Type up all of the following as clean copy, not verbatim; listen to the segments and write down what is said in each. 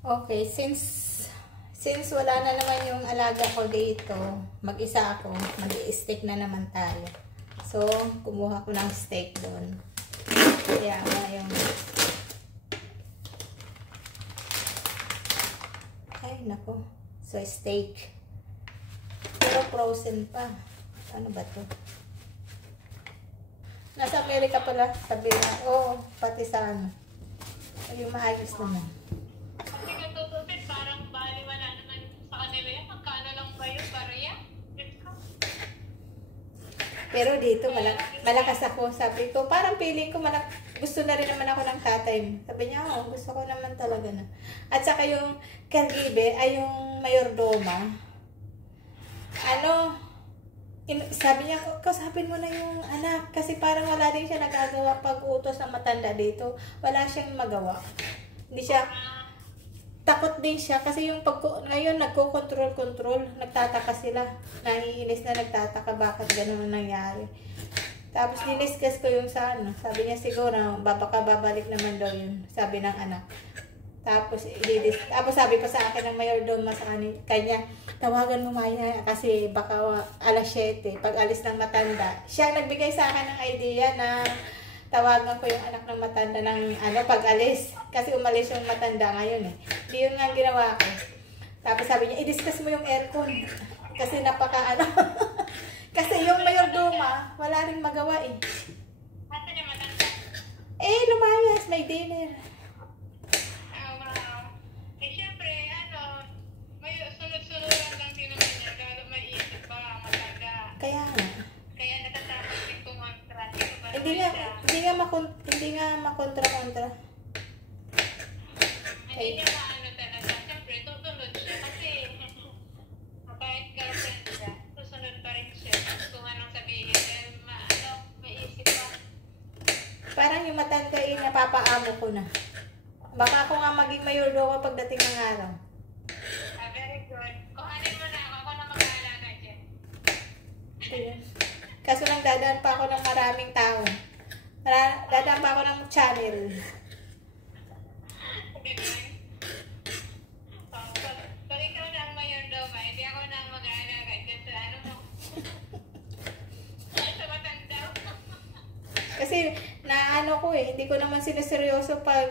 Okay, since wala na naman yung alaga ko dito, mag-isa ako, mag-i-steak na naman tayo. So, kumuha ko ng steak doon. Kaya yung ay, nako. So, steak. Pero frozen pa. Ano ba to? Nasa Amerika pala. Sabi na, oo, pati sa ano. Yung maayos naman. Kasi katutusin, parang bali wala naman sa kanila yan. Magkano lang ba yun para yan? Pero dito, malakas ako. Sabi ko, parang feeling ko, gusto na rin naman ako ng tatay. Sabi niya, oh, gusto ko naman talaga na. At saka yung caregiver, ay yung mayordoma. Sabi niya, kausapin mo na yung anak. Kasi parang wala din siya nagagawa pag-utos ng matanda dito. Wala siyang magawa. Hindi siya, takot din siya. Kasi yung ngayon, nagko-control. Nagtataka sila. Naiinis na nagtataka bakit ganun nangyari. Tapos diniscuss ko yung sa ano. Sabi niya siguro, baka babalik naman daw yun. Sabi ng anak. Tapos sabi pa sa akin ng mayordoma sa kanya, tawagan mo Maya kasi baka alas 7, pag alis ng matanda. Siya nagbigay sa akin ng idea na tawagan ko yung anak ng matanda ng pag alis. Kasi umalis yung matanda ngayon eh. Hindi yun nga ginawa ko. Tapos sabi niya, i-discuss mo yung aircon. Kasi kasi yung mayordoma, wala rin magawa eh. Asan yung matanda? Lumayas, may dinner. Sunod-sunuran lang din naman niya, lalo maiisip pa, matanda. Kaya natatapos yung kumontra. Hindi nga makontra-kontra. Hindi niya maano talaga. Siyempre, tutunod siya kasi kahit girlfriend siya, susunod pa rin siya. Kung anong sabihin, maiisip pa. Parang yung matanda yun, napapaamo ko na. Baka ako nga maging mayordoma pagdating ng araw. Very good. Kung alin mo na ako na mag-aalaga dyan. Kaso lang dadaan pa ako ng maraming tao. Dadaan pa ako ng channel. Hindi ba? Pag ikaw na ang mayordoma, hindi ako na ang mag-aalaga dyan sa ano mo. Sa matanda. Kasi naano ko hindi ko naman sinuseryoso pag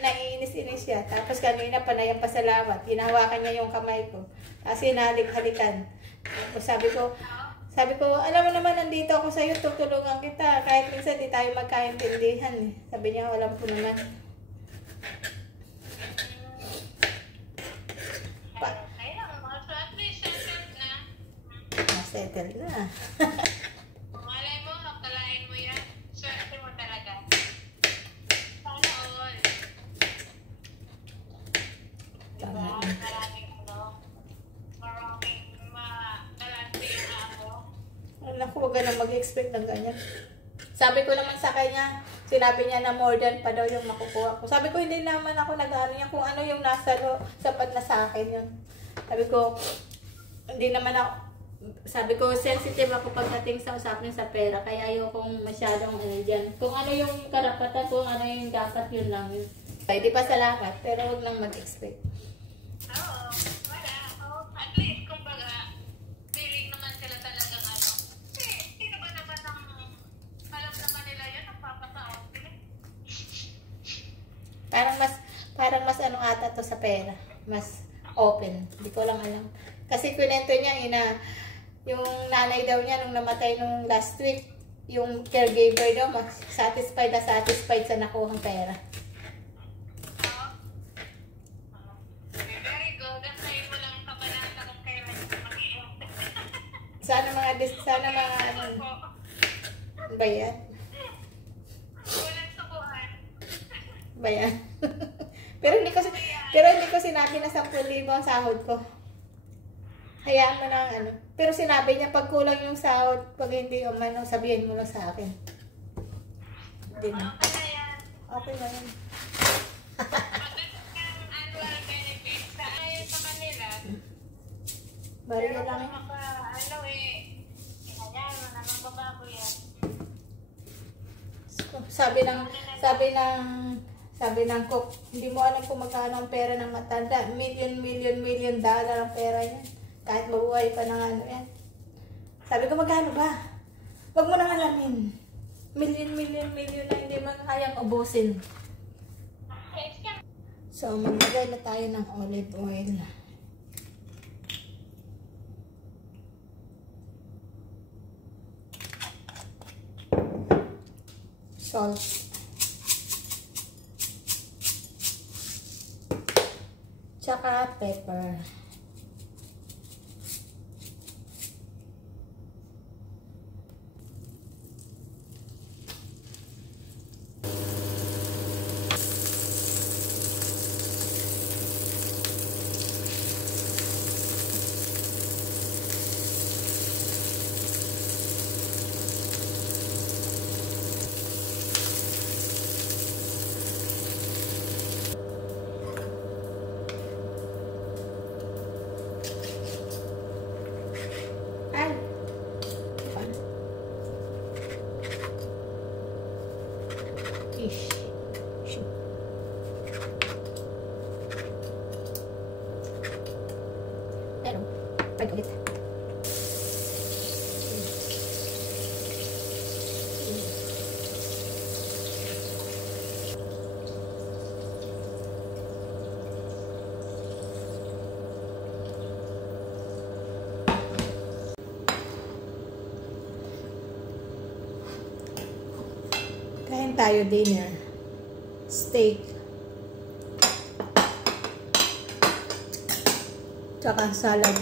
naiinis-inis siya. Tapos kanina panayang pasalamat, hinahawakan niya yung kamay ko. Kasi hinahalik-halikan. Tapos sabi ko, alam mo naman, nandito ako sa'yo, tutulungan kita. Kahit minsan di tayo magkaintindihan eh. Sabi niya, alam ko naman. At least, settled na. Settle na. Malay mo, nakalain mo yan. Swerte mo talaga. Sana all. Diba? Maraming magalante yung ako. Naku, huwag ka na mag-expect ng ganyan. Sabi ko naman sa kanya, sinabi niya na more than pa daw yung makukuha ko. Sabi ko, hindi naman ako nag-ano niya kung ano yung nasa sapat na sa akin yun. Sabi ko, hindi naman ako, sabi ko, sensitive ako pagdating sa usapin sa pera, kaya ayokong masyadong dyan. Kung ano yung karapatan, kung ano yung dapat, yun lang yun. Hindi pa salamat, pero huwag lang mag-expect. Oo, wala. At least, kumbaga, feeling naman sila talagang sino ba naman ang alam naman nila yun, ang papasaot nila? Parang mas ano ata to sa pera. Mas open. Hindi ko lang alam. Kasi kwento niya, yung nanay daw niya nung namatay nung last week, yung caregiver daw, satisfied sa nakuhang pera. Very good. At sa'yo mo lang kabalata kung kailan mag-iwan. Sana mga ano ba yan? Walang sukuhan. Ba yan? pero hindi ko sinabi na 10,000 ang sahod ko. Hayaan mo na Pero sinabi niya, pag kulang yung sahod, pag hindi umano, sabihin mo lang sa akin. Hindi na. Okay na yan. Okay na yan. Maganda ng annual benefits. Ayon sa kanila. Bari Pero na lang. kung hinayaan mo na magbabago yan. Sabi Sabi ng cook, hindi mo alam kung magkano ang pera ng matanda. Million dollar ang pera yan. Kahit mabuhay pa ng ano yan. Sabi ko, magkano ba? Huwag mo nang alamin. Million na hindi mo kayang ubusin. So, maglagay na tayo ng olive oil. Salt. Tsaka pepper. Ay! Fish. Shoot. Pero, pwede ulit. Kain tayo dinner. Steak. Tsaka salad.